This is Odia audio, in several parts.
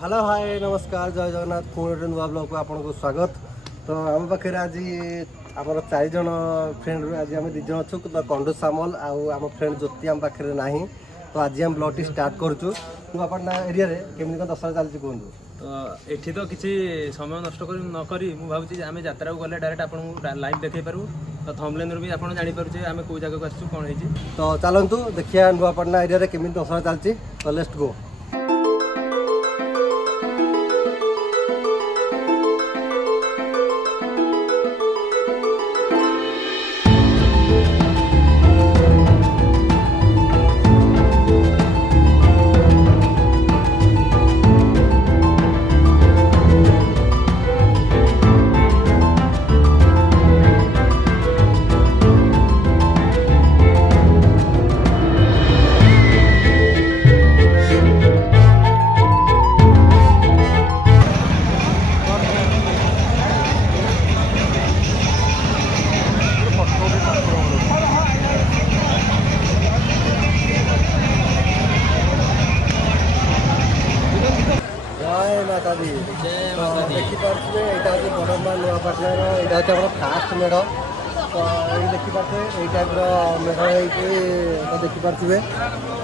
हेलो हाय नमस्कार जय जगन्नाथ पुणे नुआ ब्लॉग को आपको स्वागत। तो आम पाखे आज आम 4 जन फ्रेंड आज आम 2 जन अच्छु तो कंडू सामल आम फ्रेंड ज्योति आम पाखे ना। तो आज आम ब्लॉग टी स्टार्ट करूँ नुआपाटना एरिया केमी कौन दशहरा चलती कहूँ। तो एठी तो किसी समय नष्ट नकरी मु भावुँ आम यात्रा को गले डायरेक्ट आपको लाइव देखे पारू। तो थम्बनेल भी आप जानीपारे आम कौ जगह को आसू कौन है। तो चलतु देखिए नुआपाटना एरिया केमी दशहरा चलती। तो लेट्स गो। देखिपे यहाँ हूँ बड़म्बा नुआपाटना यहाँ हूँ फास्ट मेढ़। तो ये देखिपे ये टाइप मेढ़ हो देखिपे।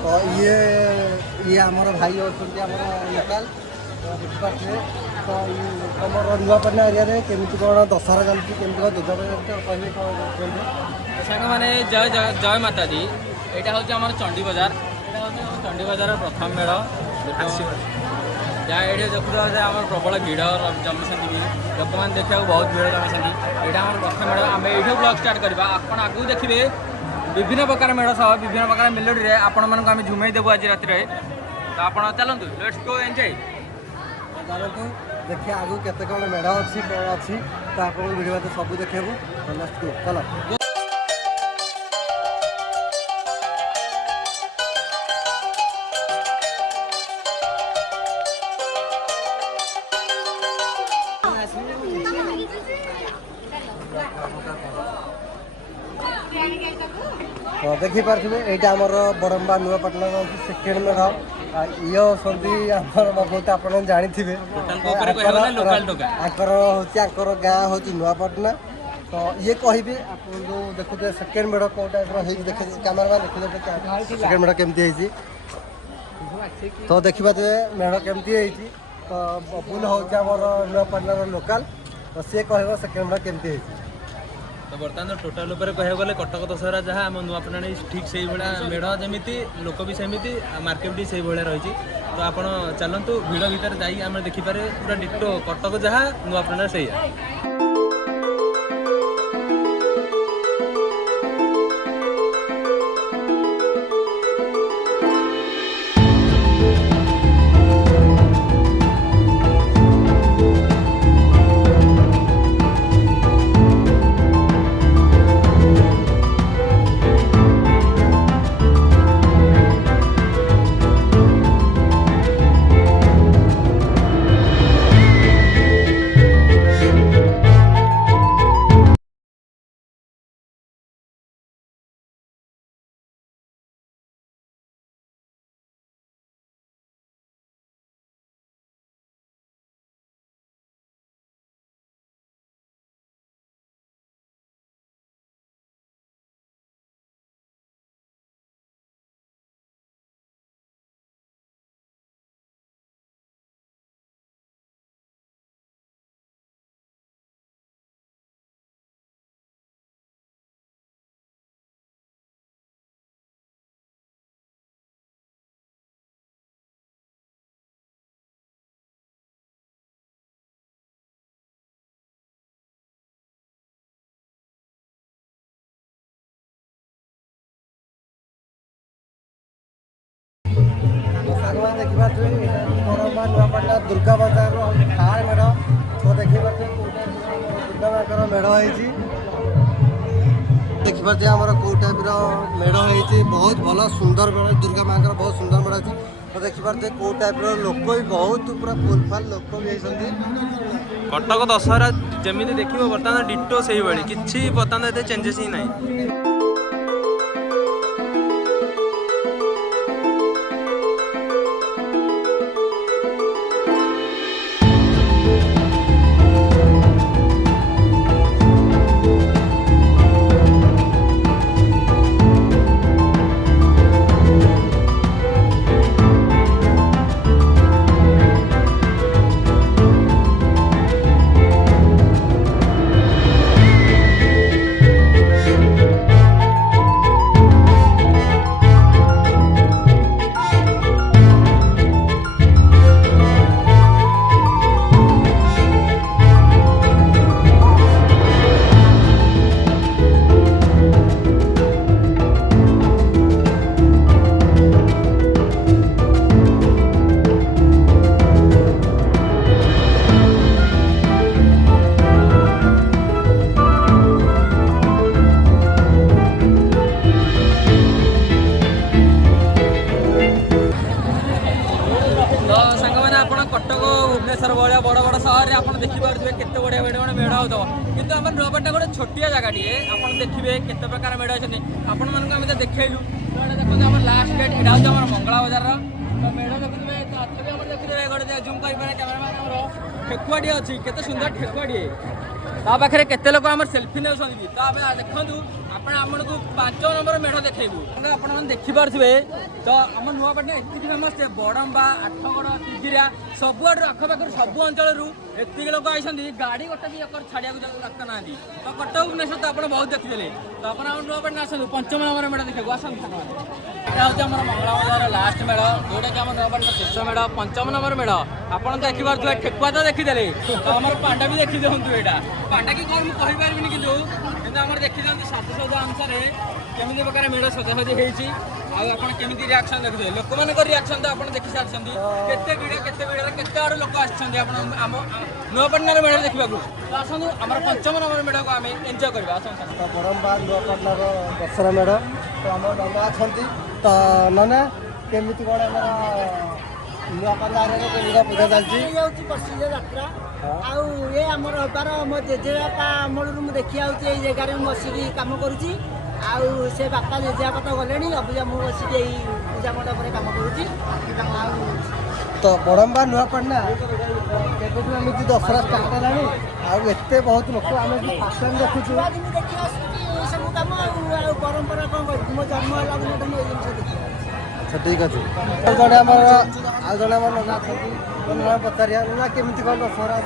तो ये आमर भाई अच्छा लोकाल देखिपे। तो तुम नुआपाटना एरिया केमी कौन दशहरा चलती केमी कौन कहे कौन सांग मैंने जय जय जय माता दी। यहाँ हूँ आम चंडी बजार चंडी बजार प्रथम मेढ़ जहाँ ये देखुद आम प्रबल भिड़ जमी लोक मैंने देखा बहुत भिड़ जमी। यहाँ आम प्रथम मेढ़ आम ये ब्लॉग स्टार्ट करवा आप आगू देखिए विभिन्न प्रकार मेढ़ सह विभिन्न प्रकार मेलोडी में आपण मानक आम झुमे देवु आज रात। तो आप चलतु लेट्स गो एंजॉय। चलतु देखिए आगू केते कौन मेढ़ अच्छी कौन अच्छी तो आप वीडियो सब देखा। लेट्स गो चल। तो देखिपे यहाँ आमर बड़म्बा नुआपाटना सेकेंड मेढ़ ये आमर बहुत आप जानी आकर गाँ हूँ नुआपाटना। तो ये कहे आप जो देखुए सेकेंड मेढ़ कौ टाइप देखे कैमेरा देखिए सेकेंड मेढ़ केमती। तो देखिए मेढ़ केमती। तो बबुल हूँ नुआपाटना लोकाल। तो सी कह सेकेंड मेढ़ केमती। तो बर्तमान टोटाल कह गले कटक दशहरा जहाँ आम नुआपाटना ठीक से मेढ़ जमी लोक भी सेमती मार्केट भी से रही। तो आप चलतु भिड़ भितर जाम देखिपारे पूरा डिटो कटक जहाँ नुआपाटना से। देखा बड़म्बा नुआपाटना दुर्गा बाजार फाड़ मेढ़। तो देखिए दुर्गा माँ मेढ़ हो देखिपे आमर कौ टाइप मेढ़ हो बहुत भल सुंदर मेढ़ दुर्गा माँ बहुत सुंदर मेढ़ अच्छी। तो देखिपे कौ टाइप लोक भी बहुत पूरा फुलफाल लोक भी कटक दशहरा जमी देखिए बर्तमान डिटो से कि बर्तमान चेंजेस ही ना। ଦେଖିପାରୁଥିବେ କେତେ ବଢ଼ିଆ ମେଢ଼ ହେଉଥିବ କିନ୍ତୁ ଆମର ନୂଆପାଟଣା ଗୋଟେ ଛୋଟିଆ ଜାଗାଟିଏ ଆପଣ ଦେଖିବେ କେତେ ପ୍ରକାର ମେଢ଼ ଅଛନ୍ତି ଆପଣମାନଙ୍କୁ ଆମେ ତ ଦେଖେଇଲୁ ତ ଏଇଟା ଦେଖନ୍ତୁ ଆମର ଲାଷ୍ଟ ଗେଟ୍ ଏଇଟା ହେଉଛି ଆମର ମଙ୍ଗଳା ବଜାରର ତ ମେଢ଼ ଦେଖୁଥିବେ ତଥାପି ଆମର ଦେଖୁଥିବେ ଗୋଟେ ଜୁମ୍ କରିପାରେ କ୍ୟାମେରାମ୍ୟାନ୍ ଆମର ଠେକୁଆଟିଏ ଅଛି କେତେ ସୁନ୍ଦର ଠେକୁଆଟିଏ ତା ପାଖରେ କେତେ ଲୋକ ଆମର ସେଲ୍ଫି ନେଉଛନ୍ତି ତ ଆମେ ଦେଖନ୍ତୁ ଆପଣ ଆମକୁ 5 ନମ୍ବର ମେଢ଼ ଦେଖେଇବୁ ଆପଣମାନେ ଦେଖିପାରୁଥିବେ ତ ଆମ ନୂଆପାଟଣା ଏତିକି ଫେମସ୍ ଯେ ବଡ଼ମ୍ବା ଆଠଗଡ଼ ତିଗିରା ସବୁଆଡ଼ୁ ଆଖପାଖରୁ ସବୁ ଅଞ୍ଚଳରୁ ଏତିକି ଲୋକ ଆଇଛନ୍ତି ଗାଡ଼ି ଗୋଟେ ବି ଏକର ଛାଡ଼ିବାକୁ ରାସ୍ତା ନାହାନ୍ତି ତ କଟକ ଭୁବନେଶ୍ୱର ତ ଆପଣ ବହୁତ ଦେଖିଥିଲେ ତ ଆପଣ ଆମ ନୂଆପାଟଣା ଆସନ୍ତୁ 5ମ ନମ୍ବର ମେଢ଼ ଦେଖିବାକୁ ଆସନ୍ତୁ ଏଇଟା ହେଉଛି ଆମର ମଙ୍ଗଳା ବଜାରର ଲାଷ୍ଟ ମେଢ଼ ଯେଉଁଟାକି ଆମ ନୂଆପାଟଣା ଶେଷ ମେଢ଼ 5ମ ନମ୍ବର ମେଢ଼ ଆପଣ ଦେଖିପାରୁଥିବେ ଠେକୁଆ ତ ଦେଖିଦେଲେ ତ ଆମର ପାଣ୍ଡା ବି ଦେଖିଦିଅନ୍ତୁ ଏଇଟା ପାଣ୍ଡା କି କ'ଣ ମୁଁ କହିପାରିବିନି କିନ୍ତୁ ଆମର ଦେଖିଦିଅନ୍ତୁ ସାଜସଜ୍ଜା ଅନୁସାରେ କେମିତି ପ୍ରକାର ମେଢ଼ ସଜାସଜି ହେଇଛି ଆଉ ଆପଣ କେମିତି ରିଆକ୍ସନ୍ ଦେଖୁଥିବେ ଲୋକମାନଙ୍କ ରିଆକ୍ସନ୍ ତ ଆପଣ ଦେଖିସାରିଛନ୍ତି କେତେ ଭିଡ଼ କେତେ ଆଡ଼ୁ ଲୋକ ଆସିଛନ୍ତି ଆପଣ ଆମ ନୂଆପାଟଣାର ମେଢ଼ ଦେଖିବାକୁ ତ ଆସନ୍ତୁ ଆମର 5ମ ନମ୍ବର ମେଢ଼କୁ ଆମେ ଏନ୍ଜୟ କରିବା ଆସନ୍ତୁ ବଡ଼ମ୍ବା ନୂଆପାଟଣାର ଦଶହରା ମେଢ଼ ତ ଆମ ନନା ଅଛନ୍ତି ତ ନନା କେମିତି କ'ଣ ଆମର ନୂଆପାଟଣାରେ କେମିତି ପୂଜା ଚାଲିଛି ହେଉଛି ପ୍ରସିଦ୍ଧ ଯାତ୍ରା ଆଉ ଏ ଆମର ହେବାର ମୋ ଜେଜେବାପା ଅମଳରୁ ମୁଁ ଦେଖି ଆଉଛି ଏଇ ଜାଗାରେ ମୁଁ ବସିକି କାମ କରୁଛି ଆଉ ସେ ବାପା ଜେଜେବାପା ତ ଗଲେଣି ଅବିକା ମୁଁ ବସିକି ଏଇ ପୂଜା ମଣ୍ଡପରେ କାମ କରୁଛି ଆଉ ତ ବଡ଼ମ୍ବା ନୂଆପାଟଣା କେବେଠୁ ଏମିତି ଦଶହରା ଷ୍ଟାର୍ଟ ହେଲାଣି ଆଉ ଏତେ ବହୁତ ଲୋକ ଆମେ ଫାର୍ଷ୍ଟ ଟାଇମ୍ ଦେଖୁଛୁ ଛୁଆଦିନ ଦେଖି ଆସୁଛି ଏସବୁ କାମ ଆଉ ପରମ୍ପରା କ'ଣ କରିବି ମୋ ଜନ୍ମ ହେଲା ଦିନଠୁ ମୁଁ ଏଇ ଜିନିଷ ଦେଖି ଆସୁଛି ଆଚ୍ଛା ଠିକ୍ ଅଛି ଆଉ ଜଣେ ଆମର ନନା ଅଛନ୍ତି ନନା ପଚାରିବା ନନା କେମିତି କ'ଣ ଦଶହରା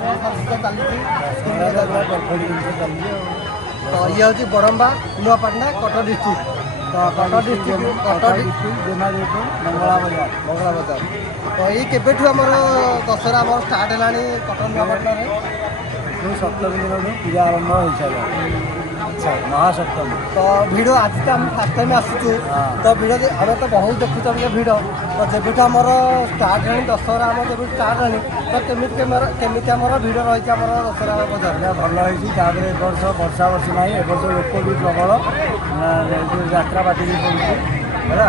ଚାଲିଛି ତ ଇଏ ହେଉଛି ବଡ଼ମ୍ବା ନୂଆପାଟଣା କଟକ ଡିଷ୍ଟ୍ରିକ୍ଟ ତ କଟକ ଡିଷ୍ଟ୍ରିକ୍ଟ ମଙ୍ଗଳା ବଜାର ତ ଏଇ କେବେଠୁ ଆମର ଦଶହରା ଆମର ଷ୍ଟାର୍ଟ ହେଲାଣି କଟକ ନୂଆପାଟଣାରେ 7 ଦିନରୁ ପୂଜା ଆରମ୍ଭ ହୋଇସାରିଲାଣି ଆଚ୍ଛା ମହାସପ୍ତମୀ ତ ଭିଡ଼ ଆଜି ତ ଆମେ ଫାର୍ଷ୍ଟ ଟାଇମ୍ ଆସୁଛୁ ତ ଭିଡ଼ ଆମେ ତ ବହୁତ ଦେଖୁଛୁ ଟିକେ ଭିଡ଼ ତ ଯେବେଠୁ ଆମର ଷ୍ଟାର୍ଟ ହେଲାଣି ଦଶହରା ଆମର ଯେବେଠୁ ଷ୍ଟାର୍ଟ ହେଲାଣି ତ କେମିତି ଆମର ଭିଡ଼ ରହିଛି ଆମର ଦଶହରା ବଜାର ଏଇଟା ଭଲ ହେଇଛି ତାପରେ ଏ ବର୍ଷ ବର୍ଷା ବର୍ଷି ନାହିଁ ଏ ବର୍ଷ ଲୋକ ବି ପ୍ରବଳ ଯେଉଁ ଯାତ୍ରା ପାଟି ବି ପଡ଼ୁଛି ହେଲା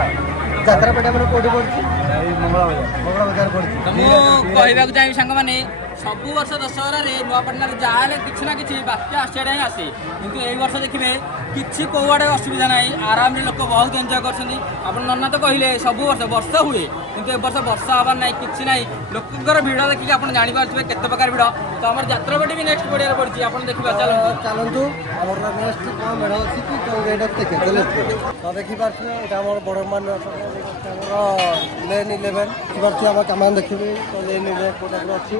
ଯାତ୍ରା ପେଟା ମାନେ କୋଉଠି ପଡ଼ୁଛି ଏଇ ମଙ୍ଗଳା ବଜାର ପଡ଼ୁଛି ତ ମୁଁ କହିବାକୁ ଚାହିଁବି ସାଙ୍ଗମାନେ ସବୁ ବର୍ଷ ଦଶହରାରେ ନୂଆପାଟଣାରେ ଯାହାହେଲେ କିଛି ନା କିଛି ବାତ୍ୟା ଆସିବାଟା ହିଁ ଆସେ କିନ୍ତୁ ଏଇ ବର୍ଷ ଦେଖିବେ କିଛି କେଉଁଆଡ଼େ ଅସୁବିଧା ନାହିଁ ଆରାମରେ ଲୋକ ବହୁତ ଏନ୍ଜୟ କରୁଛନ୍ତି ଆପଣ ନନା ତ କହିଲେ ସବୁ ବର୍ଷ ହୁଏ କିନ୍ତୁ ଏ ବର୍ଷ ବର୍ଷା ହେବାର ନାହିଁ କିଛି ନାହିଁ ଲୋକଙ୍କର ଭିଡ଼ ଦେଖିକି ଆପଣ ଜାଣିପାରୁଥିବେ କେତେ ପ୍ରକାର ଭିଡ଼ ତ ଆମର ଯାତ୍ରାପାଟି ବି ନେକ୍ସଟ ପଡ଼ିଆରେ ପଡ଼ିଛି ଆପଣ ଦେଖିବା ଚାଲନ୍ତୁ ଆମର ନେକ୍ସଟ କ'ଣ ମେଢ଼ ଅଛି କି କେଉଁ ରେଟ୍ ଦେଖେ ତ ଦେଖିପାରୁଥିବେ ଏଇଟା ଆମର ବଡ଼ମ୍ବା ଆମର ଲେନ୍ 11 ଦେଖିପାରୁଥିବେ ଆମର କାମାନ ଦେଖିବେ ତ ଲେନ୍ 11 କେଉଁଟାକୁ ଅଛି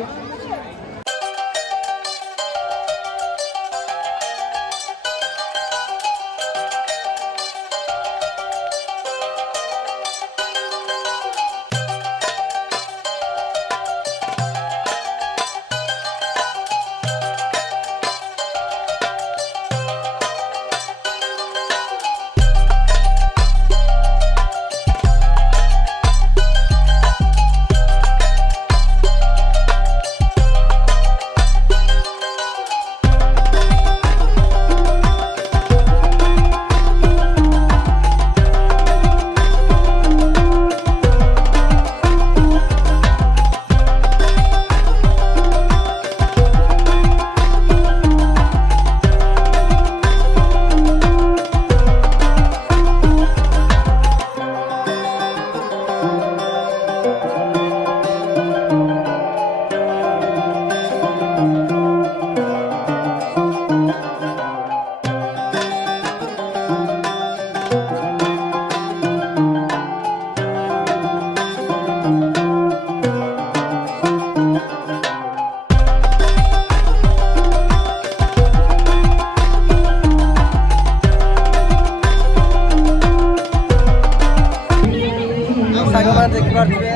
ଦେଖିପାରୁଥିବେ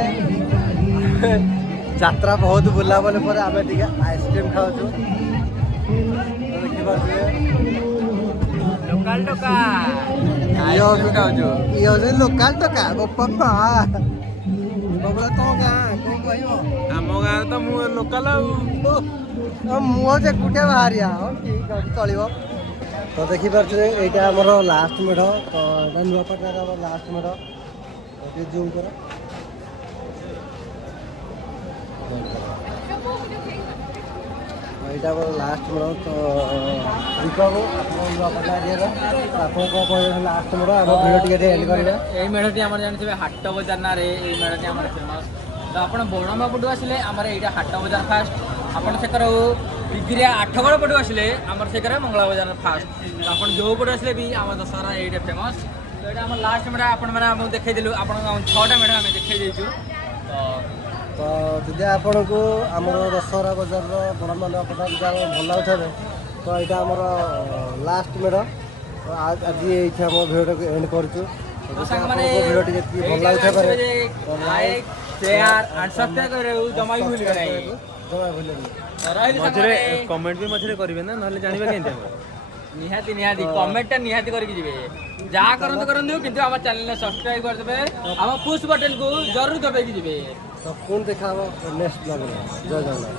ଯାତ୍ରା ବହୁତ ବୁଲାବୁଲି ପରେ ଆମେ ଟିକେ ଆଇସ୍କ୍ରିମ୍ ଖାଉଛୁ ଦେଖିପାରୁଥିବେ ଲୋକାଲ ଟୋକା ଇଏ ହେଉଛି ଲୋକାଲ ଟୋକା ବାପା ବବୁଲା ତମ ଗାଁ କ'ଣ କହିବ ଆମ ଗାଁରେ ତ ମୁଁ ଲୋକାଲ ଆଉ ମୁଁ ହଉଛି ଏକୁଟିଆ ବାହାରିଆ ହଉ ଠିକ୍ ଅଛି ଚଳିବ ତ ଦେଖିପାରୁଥିବେ ଏଇଟା ଆମର ଲାଷ୍ଟ ମେଢ଼ ତ ଏଇଟା ନୂଆପାଟଣାରେ ଆମର ଲାଷ୍ଟ ମେଢ଼ ଟିକେ ଜୁମ୍ କର ଏଇଟା ଆମର ଲାଷ୍ଟ ମେଢ଼ ତ ରିକଭ ଆପଣ ନୂଆପାଟଣା ଏରିଆର ଆପଣ କ'ଣ କହିବେ ଲାଷ୍ଟ ମେଢ଼ ଆମ ଭିଡ଼ିଓ ଟିକେ ଏଣ୍ଡ କରିବା। এই মেଢ଼টি আমার জাଣିଥିବେ ହାଟ ବଜାର ନାଁରେ এই মেଢ଼ଟି ଆମର ଫେମସ୍। ତ ଆପଣ ବଡ଼ମା ପଟୁ ଆସିଲେ ଆମର ଏଇଟା ହାଟ ବଜାର ଫାଷ୍ଟ। ଆପଣ ସେକର ବିଗିରିଆ ଆଠଗଡ଼ ପଟୁ ଆସିଲେ ଆମର ସେକର ମଙ୍ଗଳା ବଜାର ଫାଷ୍ଟ। ତ ଆପଣ ଯେଉଁ ପଟୁ ଆସିଲେ ବି ଆମ ଦଶହରା ଏଇଟା ଫେମସ୍। ତ ଏଇଟା ଆମର ଲାଷ୍ଟ ମେଢ଼ ଆପଣମାନେ ଆମକୁ ଦେଖେଇଦେଲୁ। ଆପଣଙ୍କୁ 6ଟା ମେଢ଼ ଆମେ ଦେଖେଇ ଦେଇଛୁ। ତ ଯଦି ଆପଣଙ୍କୁ ଆମର ଦଶହରା ବଜାରର ବଡ଼ମା ନୂଆପାଟଣା ଯଦି ଭଲ ଲାଗୁଥାଏ ତ ଏଇଟା ଆମର ଲାଷ୍ଟ ମେଢ଼। ତ ଆଜି ଏଇଠି ଆମ ଭିଡ଼ିଓଟାକୁ ଏଣ୍ଡ କରୁଛୁ। ଯଦି ସାଙ୍ଗମାନେ ଆପଣଙ୍କ ଭିଡ଼ିଓଟି ଯେତିକି ଭଲ ଲାଗୁଥାଏ ଲାଇକ୍ ସେୟାର ଆଣ୍ଡ ସବସ୍କ୍ରାଇବ୍ କରିବାକୁ ଜମା ବି ଭୁଲିବେ ନାହିଁ। ଜମା ଭୁଲେନି। ମଝିରେ କମେଣ୍ଟ ବି ମଝିରେ କରିବେ ନା, ନହେଲେ ଜାଣିବା କେମିତି ଆମେ। ନିହାତି ନିହାତି କମେଣ୍ଟଟା ନିହାତି କରିକି ଯିବେ। ଯାହା କରନ୍ତୁ କିନ୍ତୁ ଆମ ଚ୍ୟାନେଲରେ ସବସ୍କ୍ରାଇବ୍ କରିଦେବେ। ଆମ ପୁsh ବଟନକୁ ଜରୁର ଦବେଇକି ଯିବେ। ତ ପୁଣି ଦେଖା ହେବ ନେକ୍ସଟ ବ୍ଲଗରେ। ଜୟ ଜଗନ୍ନାଥ।